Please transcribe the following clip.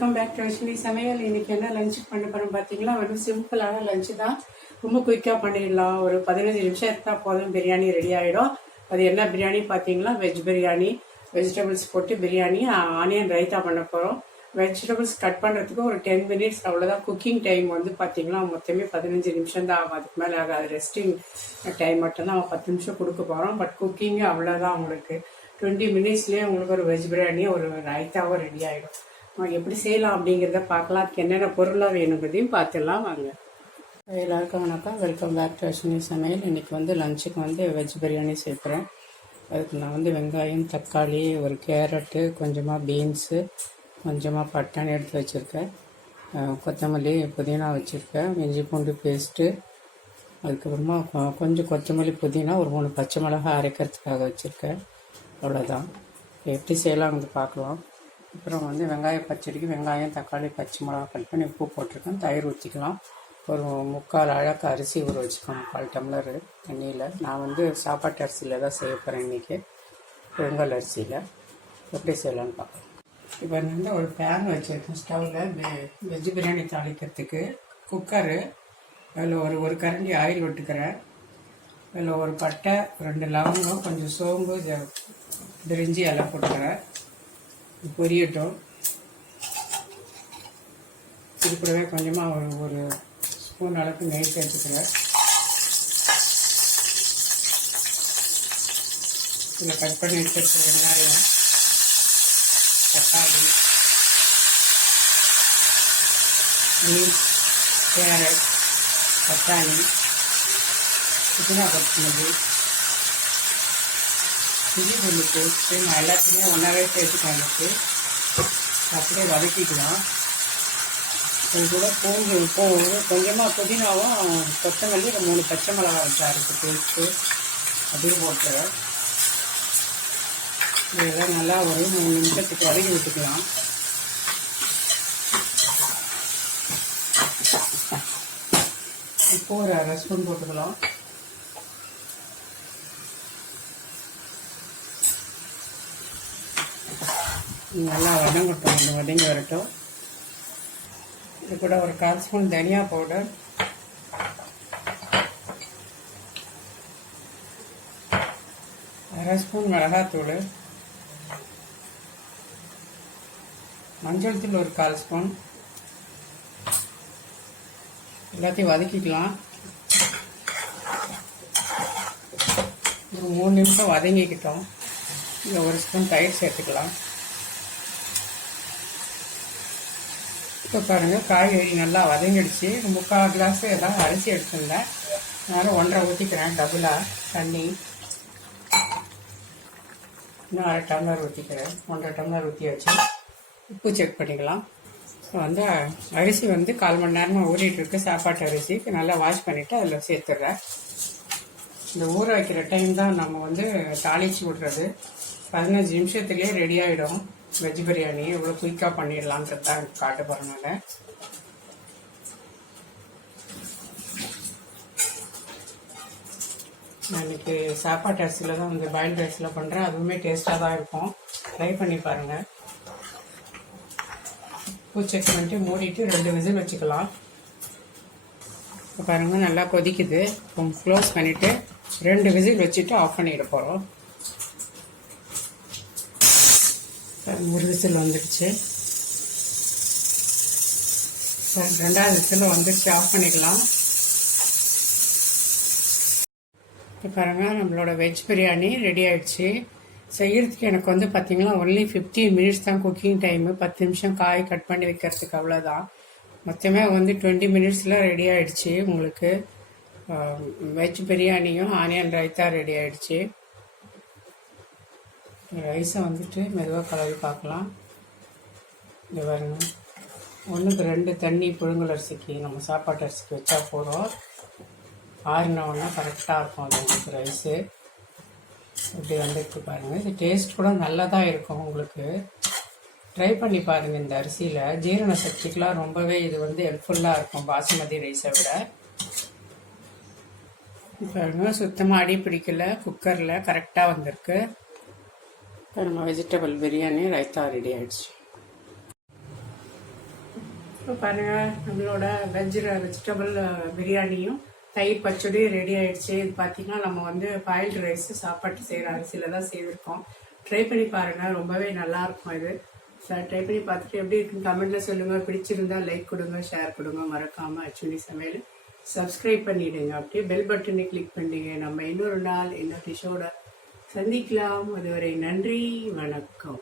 Welcome back to Vaishnavi சமையல். இன்னைக்கு என்ன லஞ்ச் பண்ண போறோம் பார்த்தீங்களா? ஒரு சிம்பிளான லஞ்சு தான், ரொம்ப குயிக்காக பண்ணிடலாம். ஒரு 15 நிமிஷம் எடுத்தால் போதும், பிரியாணி ரெடி ஆகிடும். அது என்ன பிரியாணி பார்த்தீங்களா? வெஜ் பிரியாணி. வெஜிடபிள்ஸ் போட்டு பிரியாணி, ஆனியன் ரைத்தா பண்ண போகிறோம். வெஜிடபிள்ஸ் கட் பண்ணுறதுக்கு ஒரு 10 மினிட்ஸ் அவ்வளோதான். குக்கிங் டைம் வந்து பார்த்தீங்களா மொத்தமே 15 நிமிஷம் தான் ஆகும், அதுக்கு மேலே ஆகாது. ரெஸ்டிங் டைம் மட்டும்தான் 10 நிமிஷம் கொடுக்க போகிறோம். பட் குக்கிங்கு அவ்வளோதான். உங்களுக்கு 20 மினிட்ஸ்லேயே உங்களுக்கு ஒரு வெஜ் பிரியாணி, ஒரு ரைத்தாவும் ரெடி ஆகிடும். எப்படி செய்யலாம் அப்படிங்கிறத பார்க்கலாம். அதுக்கு என்னென்ன பொருளாக வேணுங்கிறதையும் பார்த்துடலாம் வாங்க. எல்லாருக்கும் வணக்கம், வெல்கம் பேக் டு வைஷ்ணவி சமையல். இன்றைக்கி வந்து லஞ்சுக்கு வந்து வெஜ் பிரியாணி சேர்க்குறேன். அதுக்கு நான் வந்து வெங்காயம், தக்காளி, ஒரு கேரட்டு, கொஞ்சமாக பீன்ஸு, கொஞ்சமாக பட்டாணி எடுத்து வச்சுருக்கேன். கொத்தமல்லி, புதினா வச்சுருக்கேன். இஞ்சி பூண்டு பேஸ்ட்டு, அதுக்கப்புறமா கொஞ்சம் கொத்தமல்லி, புதினா, ஒரு 3 பச்சை மிளகாய் அரைக்கிறதுக்காக வச்சுருக்கேன். அவ்வளோதான். எப்படி செய்யலாம்னு பார்க்கலாம். அப்புறம் வந்து வெங்காய பச்சடிக்கு வெங்காயம், தக்காளி, பச்சை மிளகா கட் பண்ணி உப்பு போட்டிருக்கேன். தயிர் ஊற்றிக்கலாம். ஒரு 3/4 அழகு அரிசி ஊற வச்சுக்கணும், 1/4 டம்ளர் தண்ணியில். நான் வந்து சாப்பாட்டு அரிசியில் தான் செய்ய போகிறேன் இன்றைக்கி, பொங்கல் அரிசியில். எப்படி செய்யலான்னு பார்க்கலாம். இப்போ வந்து ஒரு பேன் வச்சுருக்கேன் ஸ்டவ்வில் வெஜ் பிரியாணி தாளிக்கிறதுக்கு. குக்கரு, அதில் ஒரு கரண்டி ஆயில் விட்டுக்கிறேன். அதில் ஒரு பட்டை, 2 லவங்கம், கொஞ்சம் சோம்பு, பிரிஞ்சி எல்லாம் போட்டுக்கிறேன். பொரியட்டும். இது கூடவே கொஞ்சமாக ஒரு ஸ்பூன் அளவுக்கு நெய் சேர்த்துக்கிறேன். இதில் கட் பண்ணி வச்சுருக்க வெங்காயம், தக்காளி, பீன்ஸ், கேரட், பட்டாணி, புதினா கொத்தமல்லி, இஞ்சி பூண்டு பேஸ்ட்டு, நான் எல்லாத்தையுமே ஒன்றாவே சேர்த்துக்கேன். அப்படியே வதக்கிக்கலாம். இது கூட பூண்டு, கொஞ்சமாக புதினாவும் கொத்தமல்லி, 3 பச்சை மிளகாய் வச்சா இருக்குது பேஸ்ட்டு, அப்படியே போட்டுருவேன். இதெல்லாம் நல்லா ஒரு 3 நிமிஷத்துக்கு வதக்கி விட்டுக்கலாம். இப்போ ஒரு 1/2 ஸ்பூன் போட்டுக்கலாம். நல்லா வதங்கட்டும், கொஞ்சம் வதங்கி வரட்டும். இது கூட ஒரு 1/4 ஸ்பூன் தனியா பவுடர், 1/2 ஸ்பூன் மிளகாத்தூள், மஞ்சள் தூள் ஒரு 1/4 ஸ்பூன். எல்லாத்தையும் வதக்கிக்கலாம். ஒரு 3 நிமிஷம் வதங்கிக்கிட்டோம். இங்கே 1 ஸ்பூன் தயிர் சேர்த்துக்கலாம். இப்போ பாருங்கள், காய்கறி நல்லா வதங்கிடுச்சு. 3/4 கிளாஸ் எல்லாம் அரிசி எடுத்துருந்தேன், அதனால் 1.5 ஊற்றிக்கிறேன். டபுளாக தண்ணி இன்னும் 1/2 டம்ளர் ஊற்றிக்கிறேன். 1.5 டம்ளர் ஊற்றி வச்சு உப்பு செக் பண்ணிக்கலாம். இப்போ வந்து அரிசி வந்து 1/4 மணி நேரமாக ஊறிட்டுருக்கு. சாப்பாட்டு அரிசி நல்லா வாஷ் பண்ணிவிட்டு அதில் சேர்த்துட்றேன். இந்த ஊற வைக்கிற டைம் தான் நம்ம வந்து தாளித்து விடுறது. 15 நிமிஷத்துலேயே ரெடி ஆகிடும் வெஜ் பிரியாணி. எவ்வளோ குயிக்காக பண்ணிடலான்றது தான் காட்ட போகிறனால. நான் இன்றைக்கி சாப்பாட்டு அரிசியில் தான் வந்து பாயில்டு ரைஸில் பண்ணுறேன். அதுவுமே டேஸ்ட்டாக தான் இருக்கும். ட்ரை பண்ணி பாருங்கள். உப்பு செக் பண்ணிட்டு மூடிட்டு 2 விசில் வச்சுக்கலாம். இப்போ பாருங்கள், நல்லா கொதிக்குது. க்ளோஸ் பண்ணிவிட்டு 2 விசில் வச்சுட்டு ஆஃப் பண்ணிட போகிறோம். 1 விசில் வந்துடுச்சு. 2வது விசில் வந்துடுச்சு, ஆஃப் பண்ணிக்கலாம். இப்போ பாருங்கள், நம்மளோட வெஜ் பிரியாணி ரெடி ஆகிடுச்சு. செய்கிறதுக்கு எனக்கு வந்து பார்த்திங்கன்னா ஒன்லி 15 மினிட்ஸ் தான் குக்கிங் டைமு. 10 நிமிஷம் காய் கட் பண்ணி வைக்கிறதுக்கு அவ்வளோதான். மொத்தமே வந்து 20 மினிட்ஸில் ரெடி ஆகிடுச்சு. உங்களுக்கு வெஜ் பிரியாணியும் ஆனியன் ரைத்தா ரெடி ஆகிடுச்சு. ரைஸை வந்துட்டு மெதுவாக கலவி பார்க்கலாம். இது பாருங்க, 1க்கு 2 தண்ணி புழுங்கல் அரிசிக்கு, நம்ம சாப்பாட்டு அரிசிக்கு வச்சா போதும். ஆறினோன்னா கரெக்டாக இருக்கும் அது உங்களுக்கு ரைஸு. இப்படி வந்துட்டு பாருங்கள். இது டேஸ்ட் கூட நல்லா தான் இருக்கும். உங்களுக்கு ட்ரை பண்ணி பாருங்கள். இந்த அரிசியில் ஜீரண சக்திக்கெலாம் ரொம்பவே இது வந்து ஹெல்ப்ஃபுல்லாக இருக்கும் பாசுமதி ரைஸை விட. பாருங்கள், சுத்தமாக அடி பிடிக்கல. குக்கரில் கரெக்டாக வந்திருக்கு. இப்போ நம்ம வெஜிடபிள் பிரியாணி ரைத்தா ரெடி ஆகிடுச்சு. இப்போ பாருங்கள் நம்மளோட வெஜிடபிள் பிரியாணியும் தயிர் பச்சடியும் ரெடி ஆயிடுச்சு. இது பார்த்தீங்கன்னா நம்ம வந்து பாயில்டு ரைஸ் சாப்பாட்டு செய்கிற அரிசியில் தான் செய்திருக்கோம். ட்ரை பண்ணி பாருங்கள், ரொம்பவே நல்லாயிருக்கும் இது. ட்ரை பண்ணி பார்த்துட்டு எப்படி இருக்குன்னு கமெண்ட்டில் சொல்லுங்கள். பிடிச்சிருந்தா லைக் கொடுங்க, ஷேர் கொடுங்க. மறக்காமல் அச்சுனி சமையல் சப்ஸ்கிரைப் பண்ணிவிடுங்க. அப்படியே பெல் பட்டனை கிளிக் பண்ணிடுங்க. நம்ம இன்னொரு நாள் இன்னொரு டிஷ்ஷோட சந்திக்கலாம். அதுவரை நன்றி, வணக்கம்.